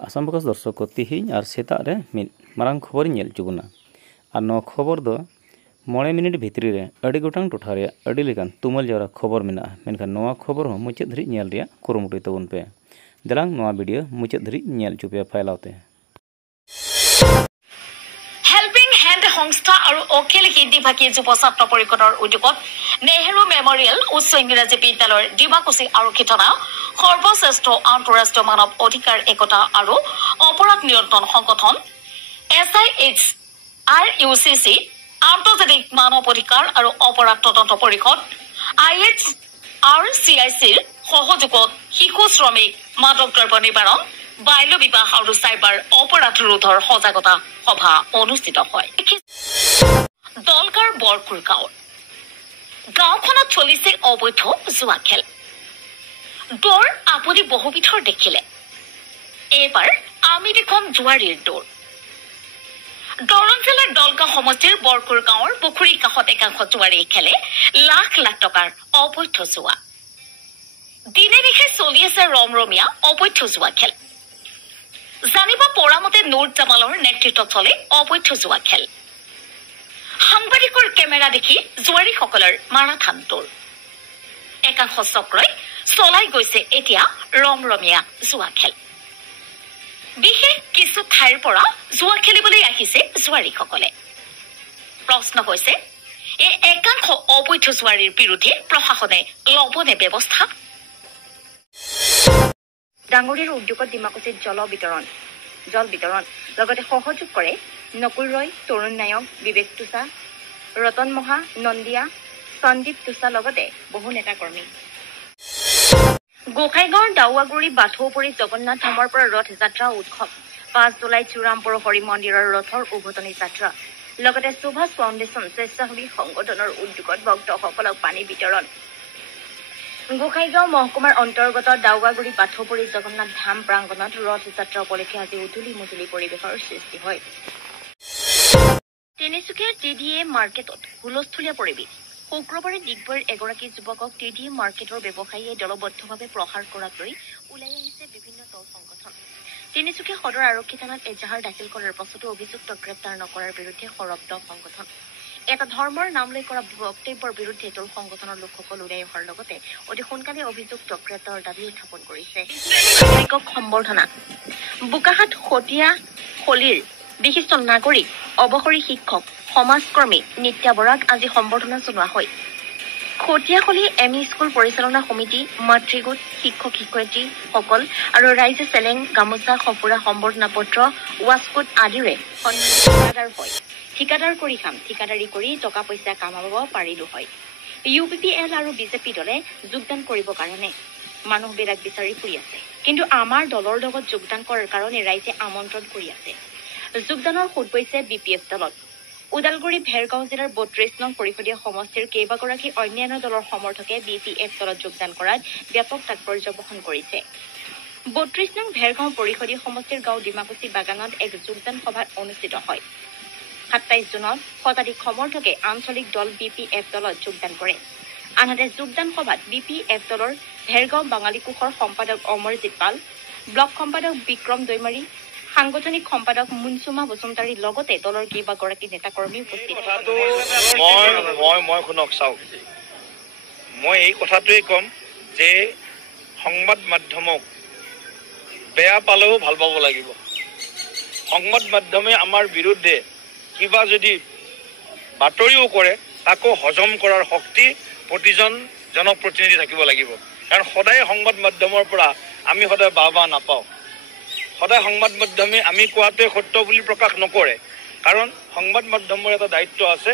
आसाम प्रकाश दर्शक को तिहिं और सेता रे मारंग खबर नेल चुगुना और नो खबर दो 9 मिनिट भितरी रे अड़ी गोटांग टोठा रे अड़ी लेकान तुमल जरा खबर मेना मेनखान नोआ खबर हो मुचाद धरि नेल रिया कुरुमुटु तबन पे दलांग नोआ वीडियो मुचाद धरि नेल चुपे फाइलावते हेल्पिंग हैंड संस्था और अखिल हिंदी भाषी युव छात्र परिषदर उद्योगत नेहरू मेमोरियल उच्च इंग्राजी विद्यालय डिमाकुसी आरक्षी थाना सर्वश्रेष्ठ आंतरराष्ट्रीय मानव अधिकार एकता और अपराध नियंत्रण संगठन SIHRUCC आंतर्जातिक मानव अधिकार और अपराध तदন্ত परिषद IHRCIC सहयोगत शिशु श्रमिक मादक द्रव्य निवारण बाल्य विवाह और साइबार अपराध रोधर सजागता सभा अनुष्ठित হয় দলকাৰ বৰকুৰ গাঁওখনত চলিছে অবৈধ জুৱা খেল দৌৰ আপুনি বহুবিধৰ দেখিলে এবাৰ আমি দেখোন জুৱাৰীৰ দৌৰ দৰং জিলাৰ দলগাঁও সমষ্টিৰ বৰকুৰ গাঁৱৰ পুখুৰী কাষত একাংশ জুৱাৰীয়ে খেলে লাখ লাখ টকাৰ অবৈধ জুৱা দিনে নিশে চলি আছে ৰমৰমীয়া অবৈধ জুৱা খেল জানিব পৰা মতে নুৰ জামালৰ নেতৃত্বত চলে অবৈধ জুৱা খেল সাংবাদিকৰ কেমেৰা দেখি জুৱাৰীসকলৰ মাৰাথান দৌৰ একাংশ চক্ৰই চলাই গৈছে এতিয়া ৰমৰমীয়া জুৱা খেল বিশেষ কিছু ঠাইৰ পৰা জুৱা খেলিবলৈ আহিছে জুৱাৰীসকলে প্ৰশ্ন হৈছে এই একাংশ অবৈধ জুৱাৰীৰ বিৰুদ্ধে প্ৰশাসনে ল'বনে ব্যৱস্থা ডাঙৰীৰ উদ্যোগত ডিমাকুছিত জল বিতৰণ লগতে সহযোগ কৰে নকুল ৰয় তৰুণ নায়ক বিবেক তুষা ৰতন মহা নন্দিয়া সন্দীপ তুষা লগতে বহু নেতা কৰ্মী গোসাইগাঁৱৰ দাউৱাগুৰি বাথৌপুৰী জগন্নাথ ধামৰ পৰা ৰথ যাত্ৰা উৎসৱ 5 জুলাই চূড়ামপুৰ হৰি মন্দিৰৰ ৰথৰ উভতনি যাত্ৰা লগতে সুভাষ ফাউণ্ডেশ্যন স্বেচ্ছাসেৱী সংগঠনৰ উদ্যোগত ভক্তসকলক পানী বিতৰণ গোসাইগাঁও মহকুমাৰ অন্তৰ্গত দাউৱাগুৰি বাথৌপুৰী জগন্নাথ ধাম প্ৰাংগণত ৰথ যাত্ৰা উপলক্ষে আজি উজুলি মুজুলি পৰিৱেশৰ সৃষ্টি হয় তিনিচুকীয়াৰ TDA মাৰ্কেটত হুলস্থুলীয়া পৰিৱেশ শুক্ৰবাৰে ডিগবৈৰ এগৰাকী যুৱকক TDA মাৰ্কেটৰ ব্যৱসায়ীয়ে দলবদ্ধভাৱে প্ৰহাৰ কৰাক লৈ ওলাই আহিছে বিভিন্ন দল সংগঠন তিনিচুকীয়া সদৰ আৰক্ষী থানাত এজাহাৰ দাখিল কৰাৰ পাছতো অভিযুক্ত গ্ৰেপ্তাৰ নকৰাৰ বিৰুদ্ধে সৰব দল সংগঠন এটা ধৰ্মৰ নাম লৈ কৰা বক্তব্যৰ বিৰুদ্ধে দল সংগঠনৰ লোকসকল ওলাই অহাৰ লগতে অতি সোনকালে অভিযুক্ত গ্ৰেপ্তাৰৰ দাবী উত্থাপন কৰিছে সম্বৰ্ধনা বোকাহাট সতীয়া খলিৰ বিশিষ্ট নাগৰিক অৱসৰী শিক্ষক সমাজকৰ্মী নিত্যা বৰাক আজি সম্বৰ্ধনা জনোৱা হয় খটিয়াখলি ME স্কুল পৰিচালনা সমিতি মাতৃগোট শিক্ষক শিক্ষয়িত্ৰীসকল আৰু ৰাইজে চেলেং গামোচা সফুৰা সম্বৰ্ধনা পত্ৰ ৱাস্কোট আদিৰে ঠিকাদাৰ হয় ঠিকাদাৰ কৰি কাম ঠিকাদাৰী কৰি টকা পইচা কামাব পাৰিলো হয় UPPL আৰু BJP দলে যোগদান কৰিবৰ কাৰণে মানুহবিলাক বিচাৰি ফুৰি আছে কিন্তু আমাৰ দলৰ লগত যোগদান কৰাৰ কাৰণে ৰাইজে আমন্ত্ৰণ কৰি আছে যোগদানৰ সুদ পাইছে BPF দলত উদালগুৰি ভেৰগাঁও জিলাৰ 32 নং পৰিষদীয় সমষ্টিৰ কেইবাগৰাকী অন্যান্য দলৰ সমৰ্থকে BPF দলত যোগদান কৰাত ব্যাপক তাৎপৰ্য বহন কৰিছে 32 নং ভেৰগাঁও পৰিষদীয় সমষ্টিৰ গাঁও ডিমাকুছি বাগানত এক যোগদান সভা অনুষ্ঠিত হয় 27 জুনত শতাধিক সমৰ্থকে আঞ্চলিক দল BPF দলত যোগদান কৰে আনহাতে যোগদান সভাত BPF দলৰ ভেৰগাঁও বাঙালীকোষৰ সম্পাদক অমৰজিৎ পাল ব্লক সম্পাদক বিক্ৰম দৈমাৰী সাংগঠনিক সম্পাদক মুনসুমা বসুমতাৰীৰ লগতে দলৰ কেইবাগৰাকী নেতাকৰ্মী উপস্থিত মই শুনক চাওক মই এই কথাটোৱেই ক'ম যে সংবাদ মাধ্যমক বেয়া পালেও ভাল পাব লাগিব সংবাদ মাধ্যমে আমাৰ বিৰুদ্ধে কিবা যদি বাতৰিও কৰে তাকো হজম কৰাৰ শক্তি প্ৰতিজন জনপ্ৰতিনিধি থাকিব লাগিব কাৰণ সদায় সংবাদ মাধ্যমৰ পৰা আমি সদায় বাবা নাপাওঁ সদায় সংবাদ মাধ্যমে আমি কোৱাটোৱে সত্য বুলি প্ৰকাশ নকৰে কাৰণ সংবাদ মাধ্যমৰ এটা দায়িত্ব আছে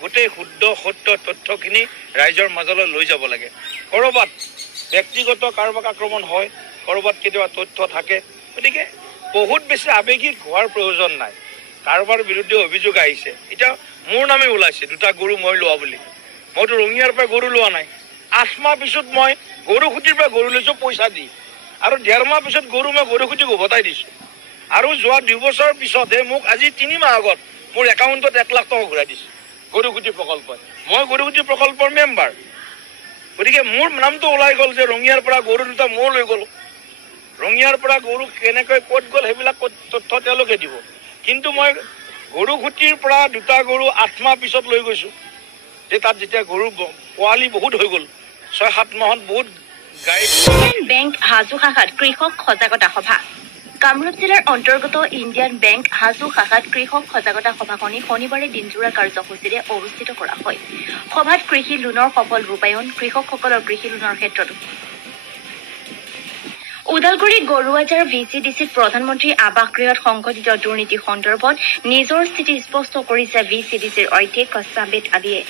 গোটেই শুদ্ধ সত্য তথ্যখিনি ৰাইজৰ মাজলৈ লৈ যাব লাগে কৰবাত ব্যক্তিগত কাৰোবাক আক্ৰমণ হয় কৰবাত কেতিয়াবা তথ্য থাকে গতিকে বহুত বেছি আৱেগিক হোৱাৰ প্ৰয়োজন নাই কাৰোবাৰ বিৰুদ্ধে অভিযোগ আহিছে এতিয়া মোৰ নামে ওলাইছে দুটা গৰু মই লোৱা বুলি মইতো ৰঙিয়াৰ পৰা গৰু লোৱা নাই 8 মাহ পিছত মই গৰু খুটিৰ পৰা গৰু লৈছো পইচা দি আৰু 1.5 মাহ পিছত গৰু মই গৰু খুটিক উভতাই দিছো আৰু যোৱা 2 বছৰ পিছতহে মোক আজি 3 মাহ আগত মোৰ একাউণ্টত 1 লাখ টকা ঘূৰাই দিছে গৰু খুটি প্ৰকল্পত মই গৰু খুটি প্ৰকল্পৰ মেম্বাৰ গতিকে মোৰ নামটো ওলাই গ'ল যে ৰঙিয়াৰ পৰা গৰু দুটা মই লৈ গ'লো ৰঙিয়াৰ পৰা গৰু কেনেকৈ ক'ত গ'ল সেইবিলাক তথ্য তেওঁলোকে দিব। কিন্তু মই গৰু খুঁটিৰ পৰা 2টা গৰু 8 মাহ পিছত লৈ গৈছোঁ, যে তাত যেতিয়া গৰু পোৱালি বহুত হৈ গ'ল, 6-7 মাহত বহুত গাই। ইণ্ডিয়ান বেংক হাজো শাখাত কৃষক সজাগতা সভা। কামৰূপ জিলাৰ অন্তৰ্গত ইণ্ডিয়ান বেংক হাজো শাখাত কৃষক সজাগতা সভাখনি শনিবাৰে দিনজোৰা কাৰ্যসূচীৰে অনুষ্ঠিত কৰা হয়। সভাত কৃষি লোনৰ সফল ৰূপায়ণ, কৃষকসকলৰ কৃষি লোনৰ ক্ষেত্ৰত ওদালগুৰি গৰুৱাজাৰ VCDCত প্ৰধানমন্ত্ৰী আৱাস গৃহত সংঘটিত দুৰ্নীতি সন্দৰ্ভত নিজৰ স্থিতি স্পষ্ট কৰিছে VCDCৰ অধ্যক্ষ সাবিত আলীয়ে।